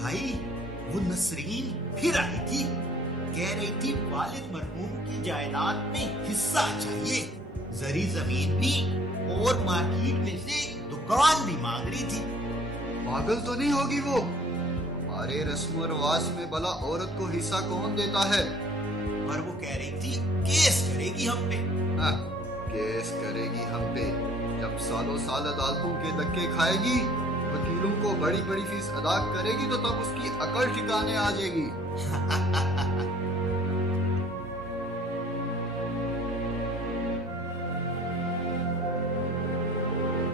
بھائی وہ نسرین پھر آئی تھی، کہہ رہی تھی والد مرحوم کی جائیداد میں حصہ چاہیے، زری زمین بھی اور مارکیٹ میں سے دکان بھی مانگ رہی تھی۔ پاگل تو نہیں ہوگی وہ؟ ہمارے رسم و رواج میں بلا عورت کو حصہ کون دیتا ہے؟ اور وہ کہہ رہی تھی کیس کرے گی ہم پہ۔ کیس کرے گی ہم پہ؟ جب سالوں سال عدالتوں کے دھکے کھائے گی، وکیلوں کو بڑی بڑی فیس ادا کرے گی، تو تب اس کی عقل ٹھکانے آ جائے گی۔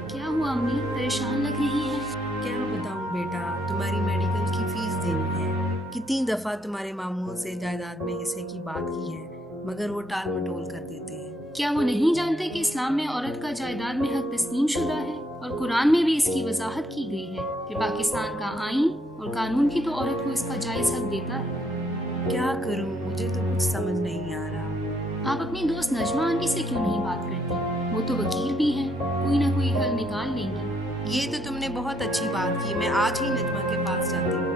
کیا ہوا امی، پریشان لگ رہی ہیں؟ کیا بتاؤں بیٹا، تمہاری میڈیکل کی فیس دینی ہے۔ کتنی دفعہ تمہارے ماموں سے جائیداد میں حصے کی بات کی ہے، مگر وہ ٹال مٹول کر دیتے ہیں۔ کیا وہ نہیں جانتے کہ اسلام میں عورت کا جائیداد میں حق تسلیم شدہ ہے، اور قرآن میں بھی اس کی وضاحت کی گئی ہے کہ پاکستان کا آئین اور قانون بھی تو عورت کو اس کا جائز حق دیتا ہے۔ کیا کروں، مجھے تو کچھ سمجھ نہیں آ رہا۔ آپ اپنی دوست نجمہ آنٹی سے کیوں نہیں بات کرتی؟ وہ تو وکیل بھی ہیں، کوئی نہ کوئی حل نکال لیں گی۔ یہ تو تم نے بہت اچھی بات کی، میں آج ہی نجمہ کے پاس جاتی ہوں۔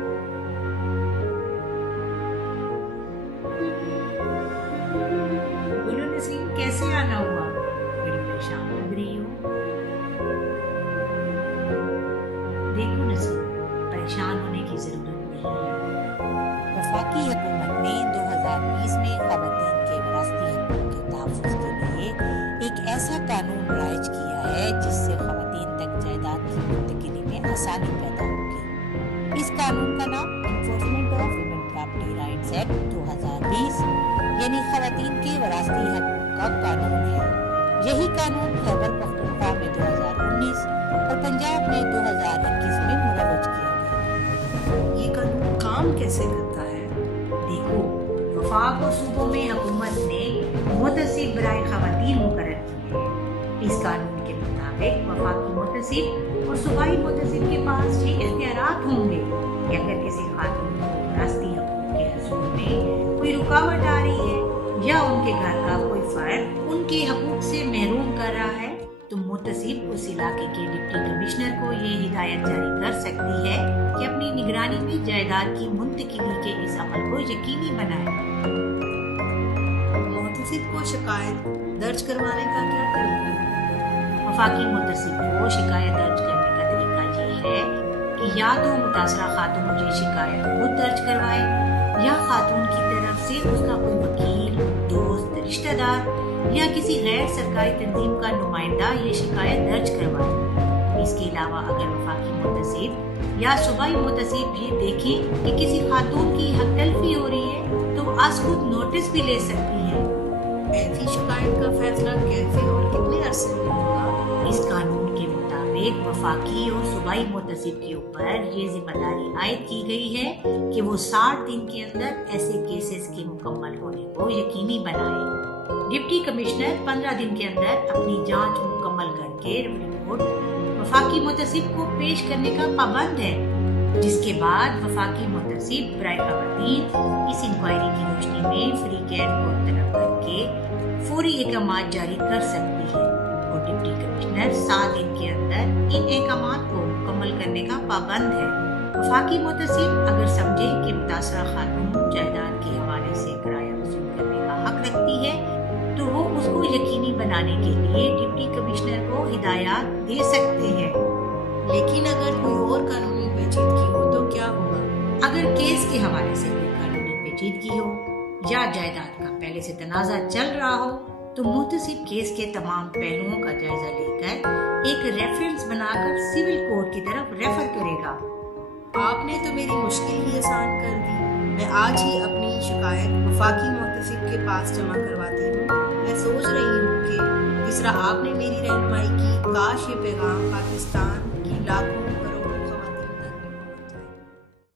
بولو نسیم، کیسے آنا ہوا؟ بڑی پریشان لگ رہی ہو۔ دیکھو نسیم، پریشان ہونے کی ضرورت نہیں ہے۔ وفاقی حکومت نے 2020 میں خواتین کے وراثتی حقوق کے تحفظ کے لیے ایک ایسا قانون رائج کیا ہے جس سے خواتین تک جائیداد کی منتقلی میں آسانی پیدا ہوگی۔ اس قانون کا نام enforcement of women property rights act 2020 یعنی خواتین کے وراثتی حقوق کا قانون ہے۔ یہی قانون خیبر پختونخوا میں 2019 اور پنجاب میں 2021 میں مروج کیا گیا۔ یہ قانون کام کیسے کرتا ہے؟ دیکھو، وفاق و صوبوں میں حکومت نے محتسب برائے خواتین مقرر کیے ہیں۔ اس قانون کے مطابق وفاقی محتسب اور صوبائی محتسب کے پاس یہ اختیارات ہوں گے کہ اگر کسی خاتون کو وراثتی حقوق کے حصول میں کوئی رکاوٹ آ رہی ہے یا ان کے گھر کا کوئی فرد ان کے حقوق سے محروم کر رہا ہے، تو محتسب اس علاقے کے ڈپٹی کمشنر کو یہ ہدایت جاری کر سکتی ہے کہ اپنی نگرانی میں جائیداد کی منتقلی کے اس عمل کو یقینی بنائے۔ محتسب کو شکایت درج کروانے کا کیا طریقہ ہے؟ وفاقی محتسب کو شکایت درج کرنے کا طریقہ یہ ہے کہ یا تو متاثرہ خاتون یہ شکایت خود درج کروائے، یا خاتون کی طرف سے اس کا کوئی وکیل، دوست، رشتہ دار یا کسی غیر سرکاری تنظیم کا نمائندہ یہ شکایت درج کروائے۔ اس کے علاوہ اگر وفاقی محتسب یا صوبائی محتسب یہ دیکھیں کہ کسی خاتون کی حق تلفی ہو رہی ہے تو از خود نوٹس بھی لے سکتی ہے۔ ایسی شکایت کا فیصلہ کیسے اور کتنے عرصے میں ہوگا؟ اس قانون کے مطابق وفاقی اور صوبائی محتسب کے اوپر یہ ذمہ داری عائد کی گئی ہے کہ وہ 60 دن کے اندر ایسے کیسز کے مکمل ہونے کو یقینی بنائے۔ ڈپٹی کمشنر 15 دن کے اندر اپنی جانچ مکمل کر کے رپورٹ وفاقی محتسب کو پیش کرنے کا پابند ہے، جس کے بعد وفاقی محتسب برائے خواتین اس انکوائری کی روشنی میں فریقین کو طلب کر کے فوری احکامات جاری کر سکتی ہے، اور ڈپٹی کمشنر 7 دن کے اندر ان احکامات کو مکمل کرنے کا پابند ہے۔ وفاقی محتسب اگر سمجھے کہ متاثرہ خاتون جائیداد کے حوالے سے کرایہ وصول کرنے کا حق رکھتی ہے تو وہ اس کو یقینی بنانے کے لیے ڈپٹی کمشنر کو ہدایات دے سکتے ہیں۔ لیکن اگر کوئی اور قانونی پیچیدگی ہو تو کیا ہوگا؟ اگر کیس کے حوالے سے کوئی قانونی پیچیدگی ہو یا جائیداد کا پہلے سے تنازع چل رہا ہو تو محتسب کیس کے تمام پہلوؤں کا جائزہ لے کر ایک ریفرنس بنا کر سول کورٹ کی طرف ریفر کرے گا۔ آپ نے تو میری مشکل ہی آسان کر دی۔ میں آج ہی اپنی شکایت وفاقی محتسب کے پاس جمع کرواتی ہوں۔ میں سوچ رہی ہوں کہ جس طرح آپ نے میری رہنمائی کی، کاش یہ پیغام پاکستان کی لاکھوں